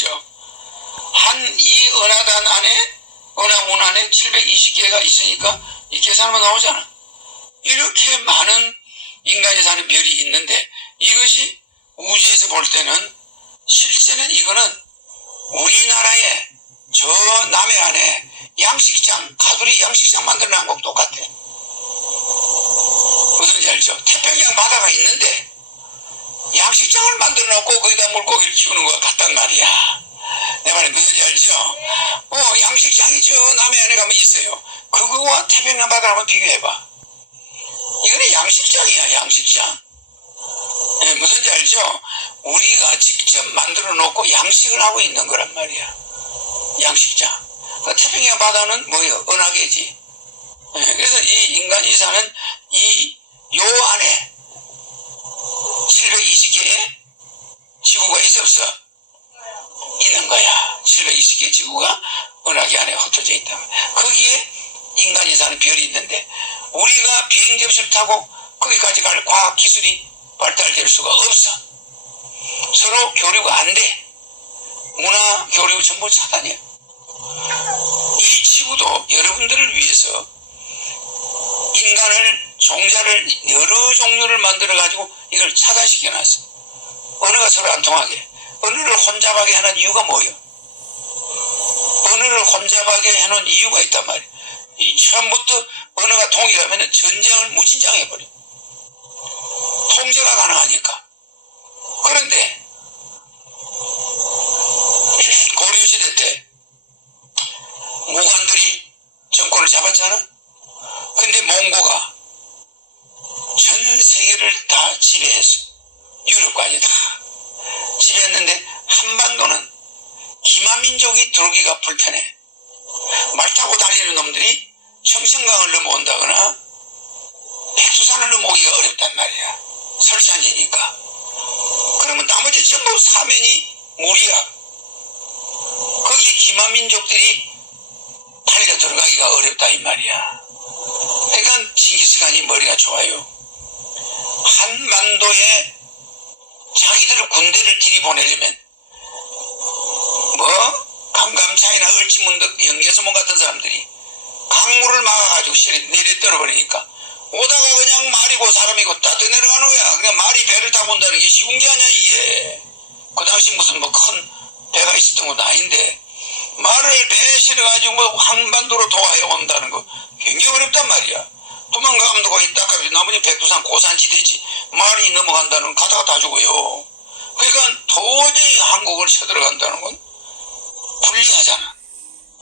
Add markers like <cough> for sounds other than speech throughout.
알죠? 한 이 은하단 안에 은하문 안에 720개가 있으니까 이 계산하면 나오잖아. 이렇게 많은 인간이 사는 별이 있는데 이것이 우주에서 볼 때는 실제는 이거는 우리나라의 저 남해 안에 양식장, 가두리 양식장 만들어 놓은 거하고 똑같아. 무슨지 알죠? 태평양 바다가 있는데 양식장을 만들어 놓고 거기다 물고기를 키우는 것 같단 말이야. 내 말이 무슨지 알죠? 어, 양식장이 저 남해 안에 가면 있어요. 그거와 태평양 바다 한번 비교해봐. 이거는 양식장이야, 양식장. 예, 무슨지 알죠? 우리가 직접 만들어 놓고 양식을 하고 있는 거란 말이야. 양식장. 그 태평양 바다는 뭐예요? 은하계지. 예, 그래서 이 인간이 사는 이 요 안에 720개의 지구가 있어 없어? 있는 거야. 720개 지구가 은하계 안에 흩어져 있다. 거기에 인간이 사는 별이 있는데 우리가 비행 접시를 타고 거기까지 갈 과학 기술이 발달될 수가 없어. 서로 교류가 안 돼. 문화 교류 전부 차단이야. 이 지구도 여러분들을 위해서 인간을 종자를 여러 종류를 만들어 가지고 이걸 차단시켜 놨어. 언어가 서로 안 통하게. 언어를 혼잡하게 하는 이유가 뭐예요? 언어를 혼잡하게 해놓은 이유가 있단 말이에요. 이 처음부터 언어가 통일하면 전쟁을 무진장해버려. 통제가 가능하니까. 그런데 고려시대 때 무관들이 정권을 잡았잖아. 근데 몽고가 전 세계를 다 지배했어. 유럽까지 다 지배했는데 한반도는 기마민족이 들어오기가 불편해. 말 타고 달리는 놈들이 청천강을 넘어온다거나 백두산을 넘어오기가 어렵단 말이야. 설산이니까. 그러면 나머지 전부 사면이 물이야. 거기에 기마민족들이 달려 들어가기가 어렵다 이 말이야. 그러니까 징기스칸이 머리가 좋아요. 한반도에 자기들 군대를 들이보내려면 뭐 강감차이나 을지문덕 영계서문 같은 사람들이 강물을 막아가지고 내려 떨어버리니까 오다가 그냥 말이고 사람이고 따뜻 내려가는 거야. 그냥 말이 배를 타고 온다는 게 쉬운 게 아니야 이게. 그 당시 무슨 뭐 큰 배가 있었던 건 아닌데 말을 배에 실어가지고 뭐 한반도로 도하해 온다는 거 굉장히 어렵단 말이야. 도망가면 거기 닦아비 나머지 백두산 고산지대지 말이 넘어간다는 가다가 다 죽어요. 그러니까 도저히 한국을 쳐들어간다는 건 불리하잖아.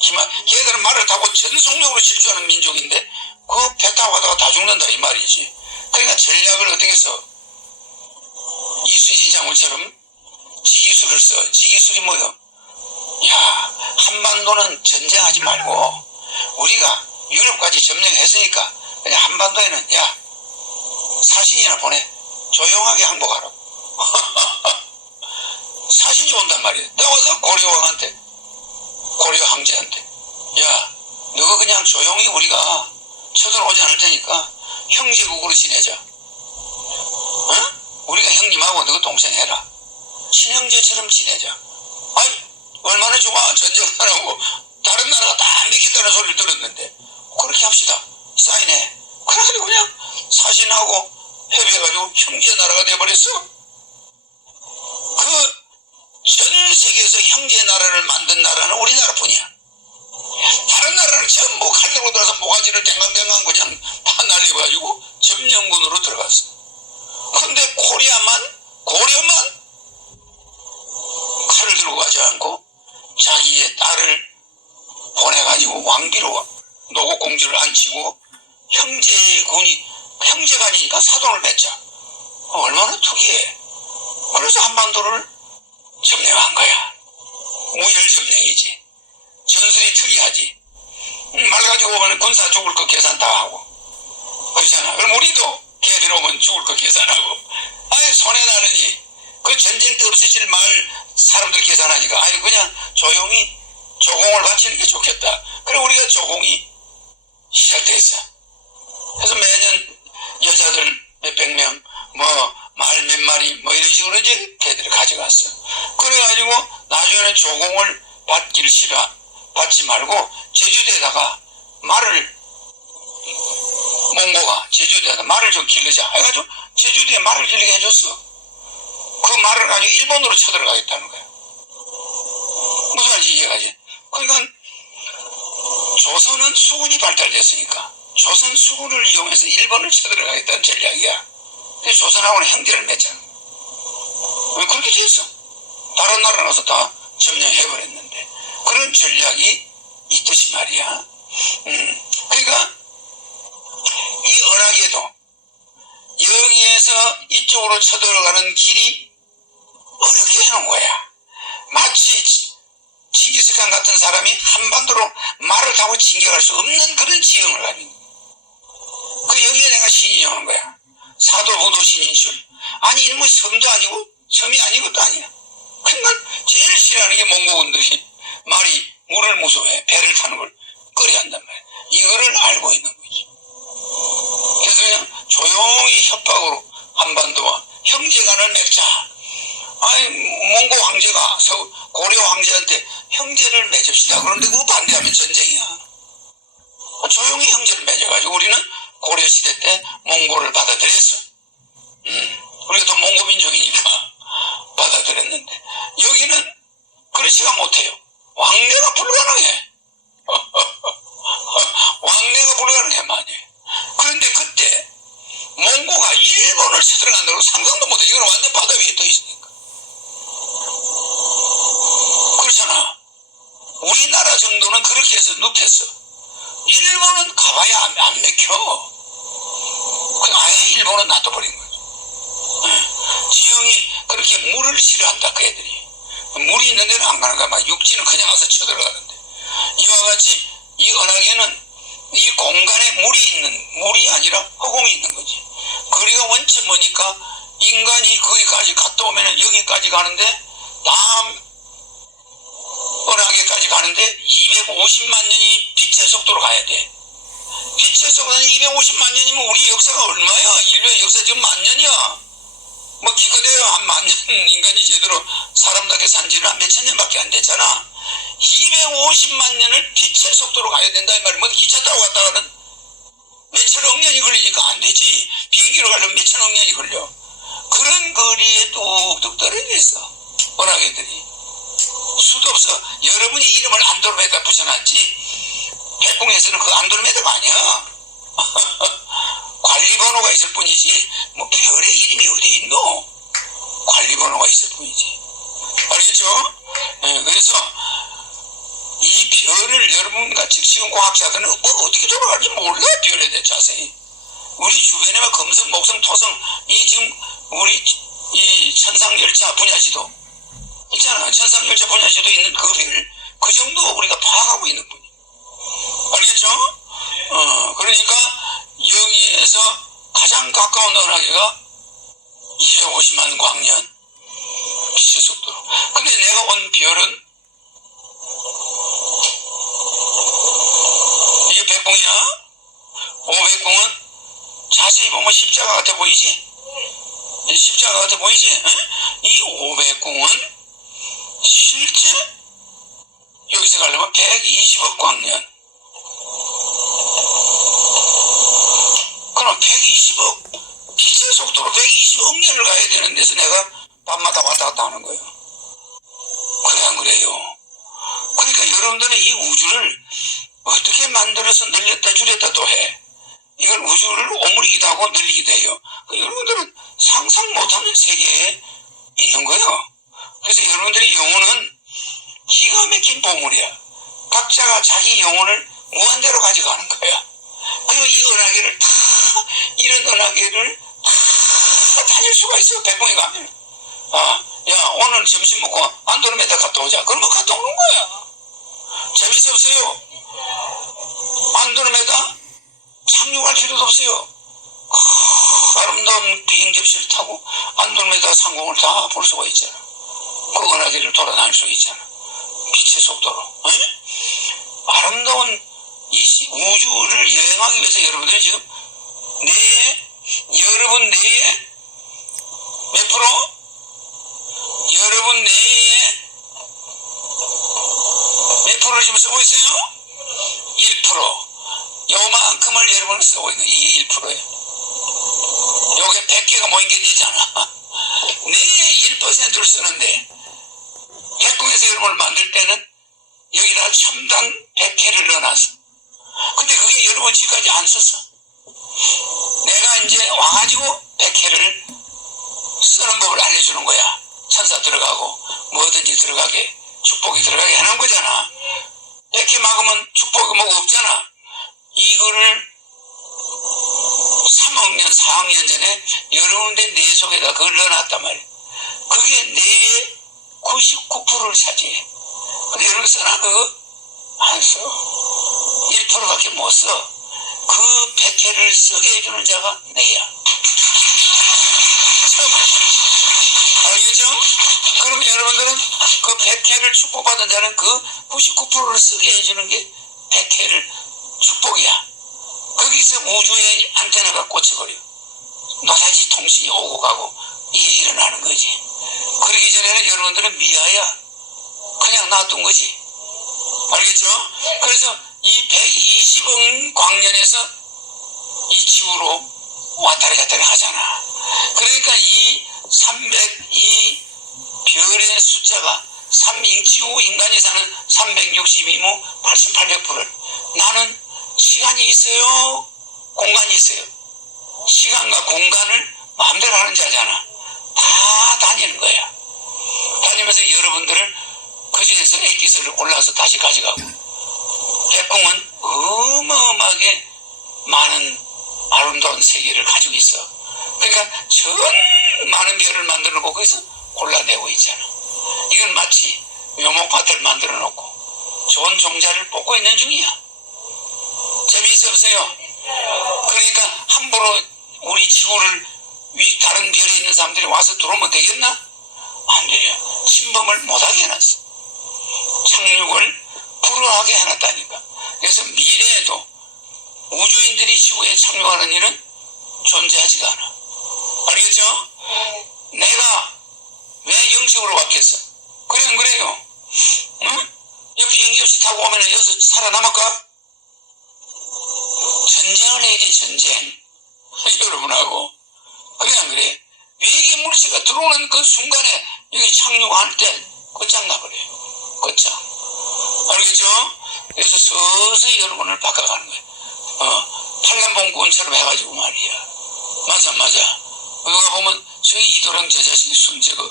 기만 걔들은 말을 타고 전속력으로 질주하는 민족인데 그 배 타고 가다가 다 죽는다 이 말이지. 그러니까 전략을 어떻게 써? 이수지 장군처럼 지기술을 써. 지기술이 뭐요? 야 한반도는 전쟁하지 말고 우리가 유럽까지 점령했으니까 그냥 한반도에는 야 사신이나 보내 조용하게 항복하라. <laughs> 사신이 온단 말이야. 나와서 고려왕한테 고려 황제한테 야 너가 그냥 조용히 우리가 쳐들어오지 않을 테니까 형제국으로 지내자. 어? 우리가 형님하고 너가 동생 해라. 친형제처럼 지내자. 아니 얼마나 좋아 전쟁 안 하고 다른 나라가 다 믿겠다는 소리를 들었는데 그렇게 합시다. 사인해. 그래가지고 그냥 사신하고 협의해가지고 형제 나라가 돼버렸어. 그 전 세계에서 형제 나라를 만든 나라는 우리나라뿐이야. 다른 나라는 전부 칼 들고 들어서 모가지를 댕강댕강 그냥 다 날려가지고 점령군으로 들어갔어. 근데 코리아만 고려만 칼을 들고 가지 않고 자기의 딸을 보내가지고 왕비로 노국 공주를 앉히고 형제군이 형제간이니까 사돈을 맺자. 얼마나 특이해. 그래서 한반도를 점령한 거야. 우열 점령이지. 전술이 특이하지. 음, 말 가지고 오면 군사 죽을 거 계산 다 하고. 그렇잖아. 그럼 우리도 걔 들어오면 죽을 거 계산하고. 아예 손해 나느니 그 전쟁 때 없어질 말 사람들 계산하니까 아니 그냥 조용히 조공을 바치는 게 좋겠다. 그래 우리가 조공이 시작됐어. 그래서 매년 여자들 몇백 명, 뭐 말 몇 마리, 뭐 이런 식으로 이제 걔들을 가져갔어. 그래가지고 나중에는 조공을 받기를 싫어. 받지 말고 제주도에다가 말을 몽고가 제주도에다 말을 좀 길르자. 해가지고 제주도에 말을 길르게 해줬어. 그 말을 가지고 일본으로 쳐들어가겠다는 거야. 무슨 말인지 이해가지 그러니까 조선은 수군이 발달됐으니까 조선 수군을 이용해서 일본을 쳐들어가겠다는 전략이야. 조선하고는 형제를 맺잖아. 왜 그렇게 됐어? 다른 나라 가서 다 점령해버렸는데. 그런 전략이 있듯이 말이야. 음, 그러니까 이 은하계도 여기에서 이쪽으로 쳐들어가는 길이 어렵게 해놓은 거야. 마치 지- 징기스칸 같은 사람이 한반도로 말을 타고 진격할 수 없는 그런 지형을 거야. 그 여기에 내가 신이 오는 거야. 사도보도 신인 줄. 아니 이뭐 섬도 아니고 섬이 아닌 것도 아니야. 그러니까 제일 싫어하는 게 몽고군들이 말이 물을 무서워해. 배를 타는 걸 꺼려 한단 말이야. 이거를 알고 있는 거지. 그래서 그냥 조용히 협박으로 한반도와 형제간을 맺자. 아니 몽고 황제가 서- 고려 황제한테 형제를 맺읍시다. 그런데 그거 반대하면 전쟁이야. 조용히 형제를 맺어가지고 우리는 고려 시대 때 몽고를 받아들였어. 음, 우리가 더 몽고 민족이니까 <laughs> 받아들였는데 여기는 그렇지가 못해요. 왕래가 불가능해. <laughs> 왕래가 불가능해 많이. 그런데 그때 몽고가 일본을 쳐들어간다고 상상도 못해. 이건 완전 바다 위에 떠 있으 그렇잖아. 우리나라 정도는 그렇게 해서 눕혔어. 일본은 가봐야 안, 안 맥혀. 그냥 아예 일본은 놔둬버린. 예. 지형이 그렇게 물을 싫어한다, 그 애들이. 물이 있는 데는 안 가는 거야. 막 육지는 그냥 와서 쳐들어가는데. 이와 같이 이 은하계는 이 공간에 물이 있는, 물이 아니라 허공이 있는 거지. 거리가 원체 뭐니까 인간이 거기까지 갔다 오면 여기까지 가는데 다 음 은하계까지 가는데 250만 년이 빛의 속도로 가야 돼. 빛의 속도는 250만 년이면 우리 역사가 얼마야? 인류의 역사 지금 만 년이야. 뭐 기껏해야 한만 년 <laughs> 인간이 제대로 사람답게 산 지는 한 몇천 년밖에 안 됐잖아. 250만 년을 빛의 속도로 가야 된다 이 말이 뭐 기차 타고 갔다 가는 몇천억 년이 걸리니까 안 되지. 비행기로 가려면 몇천억 년이 걸려. 그런 거리에 뚝뚝 떨어져 있어. 은하계들이. 수도 없어. 여러분이 이름을 안드로메다 붙여놨지. 백궁에서는 그 안드로메다가 아니야. <laughs> 관리번호가 있을 뿐이지. 뭐 별의 이름이 어디 있노? 관리번호가 있을 뿐이지. 알겠죠? 예, 그래서 이 별을 여러분 같이 지금 과학자들은 뭐 어떻게 돌아가는지 몰라 별에 대해 자세히. 우리 주변에만 금성, 목성, 토성 이 지금 우리 이 천상열차 분야지도 있잖아. 천상열차 분야지도 있는 그 별, 그 정도 우리가 파악하고 있는 분이. 알겠죠? 어, 그러니까 여기에서 가장 가까운 은하계가 250만 광년 빛의 속도로. 근데 내가 온 별은 이게 백궁이야? 500궁은 자세히 보면 십자가 같아 보이지? 이 십자가 같아 보이지? 응? 이 500궁은 실제 여기서 가려면 120억 광년. 그럼 120억 빛의 속도로 120억 년을 가야 되는 데서 내가 밤마다 왔다 갔다 하는 거예요. 그래 안 그래요? 그러니까 여러분들은 이 우주를 어떻게 만들어서 늘렸다 줄였다 또 해. 이걸 우주를 오므리기도 하고 늘리기도 해요. 그 여러분들은 상상 못하는 세계에 있는 거예요. 그래서 여러분들의 영혼은 기가 막힌 보물이야. 각자가 자기 영혼을 무한대로 가져가는 거야. 그리고 이 은하계를 다, 이런 은하계를 다 다닐 수가 있어, 백봉에 가면. 아, 야, 오늘 점심 먹고 안드로메다 갔다 오자. 그러면 갔다 오는 거야. 재밌어 없어요? 안드로메다? 착륙할 필요도 없어요. 크, 아름다운 비행 접시를 타고 안드로메다 상공을 다 볼 수가 있잖아. 그 은하계를 돌아다닐 수 있잖아. 빛의 속도로. 응? 아름다운 이 시- 우주를 여행하기 위해서 여러분들이 지금 뇌에 여러분 뇌에 몇 프로? 여러분 뇌에 1%를 지금 쓰고 있어요? 1%. 요만큼을 여러분은 쓰고 있는 이게 1%예요. 요게 100개가 모인 게 되잖아. <laughs> 내 1%를 쓰는데 핵공에서 여러분을 만들 때는 여기다 첨단 100회를 넣어놨어. 근데 그게 여러분 지금까지 안 썼어. 내가 이제 와가지고 100회를 쓰는 법을 알려주는 거야. 천사 들어가고 뭐든지 들어가게 축복이 들어가게 하는 거잖아. 100회 막으면 축복이 뭐가 없잖아. 이거를 3억 년, 4억 년 전에 여러분들 뇌 속에다 그걸 넣어놨단 말이야. 그게 뇌의 99%를 차지해. 근데 여러분 써나 그거? 안 써. 1%밖에 못 써. 그 100회를 쓰게 해주는 자가 내야. 처음 알겠죠? 그러면 여러분들은 그 100회를 축복받은 자는 그 99%를 쓰게 해주는 게 100회를 축복이야. 거기서 우주의 안테나가 꽂혀버려. 노다지 통신이 오고 가고 이게 일어나는 거지. 그러기 전에는 여러분들은 미아야. 그냥 놔둔 거지. 알겠죠? 그래서 이 120억 광년에서 이 지구로 왔다리 갔다리 하잖아. 그러니까 이 300, 이 별의 숫자가 3, 지구 인간이 사는 360이모 8800%를 나는 시간이 있어요? 공간이 있어요? 시간과 공간을 마음대로 하는 자잖아. 다 다니는 거야. 다니면서 여러분들을 그 중에서 액기스를 골라서 다시 가져가고 백공은 어마어마하게 많은 아름다운 세계를 가지고 있어. 그러니까 전 많은 별을 만들어 놓고 거기서 골라내고 있잖아. 이건 마치 묘목밭을 만들어 놓고 좋은 종자를 뽑고 있는 중이야. 재미있어 없어요? 그러니까 함부로 우리 지구를 위 다른 별에 있는 사람들이 와서 들어오면 되겠나? 안 돼요. 침범을 못하게 해놨어. 착륙을 불허하게 해놨다니까. 그래서 미래에도 우주인들이 지구에 착륙하는 일은 존재하지가 않아. 알겠죠? 내가 왜 영적으로 왔겠어? 그래, 안 그래요? 응? 이 비행기 없이 타고 오면 여기서 살아남을까? 전쟁을 해야지, 전쟁. <laughs> 여러분하고. 그래, 안 그래? 외계 물체가 들어오는 그 순간에 여기 착륙할 때 끝장나버려요. 끝장. 알겠죠? 그래서 서서히 여러분을 바꿔가는 거예요. 어, 팔남봉군처럼 해가지고 말이야. 맞아, 맞아. 누가 보면 저기 이도령 저 자식이 숨지고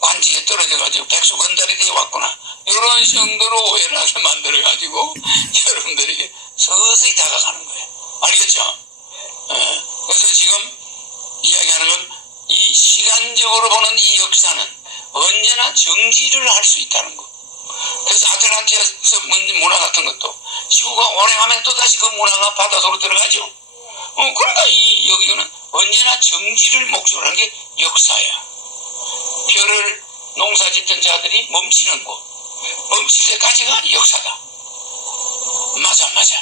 관직에 떨어져가지고 백수 건달이 되어 왔구나. 이런 정도로 오해를 하게 만들어가지고 <laughs> 여러분들에게 서서히 다가가는 거예요. 알겠죠? 어, 그래서 지금 이야기하는 건 이 시간적으로 보는 이 역사는 언제나 정지를 할 수 있다는 거. 그래서 아틀란티아에서 문- 문화 같은 것도 지구가 오래가면 또 다시 그 문화가 바닷속으로 들어가죠. 어, 그러니까 이 여기는 언제나 정지를 목적으로 하는 게 역사야. 별을 농사 짓던 자들이 멈추는 곳. 멈출 때까지가 역사다. 맞아, 맞아.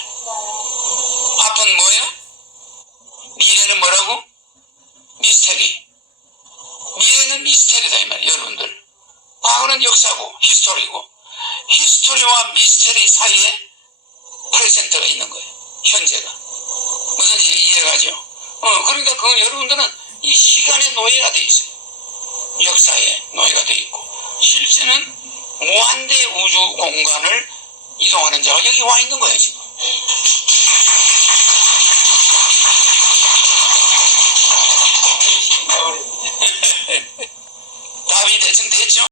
앞은 뭐예요? 미래는 뭐라고? 미스테리. 미래는 미스테리다, 이 말이에요, 여러분들. 과거는 역사고, 히스토리고, 히스토리와 미스테리 사이에 프레젠트가 있는 거예요. 현재가. 무슨지 이해가죠? 어, 그러니까 그 여러분들은 이 시간의 노예가 돼 있어요. 역사의 노예가 돼 있고, 실제는 무한대 우주 공간을 이동하는 자가 여기 와 있는 거예요, 지금. <laughs> 답이 대충 됐죠?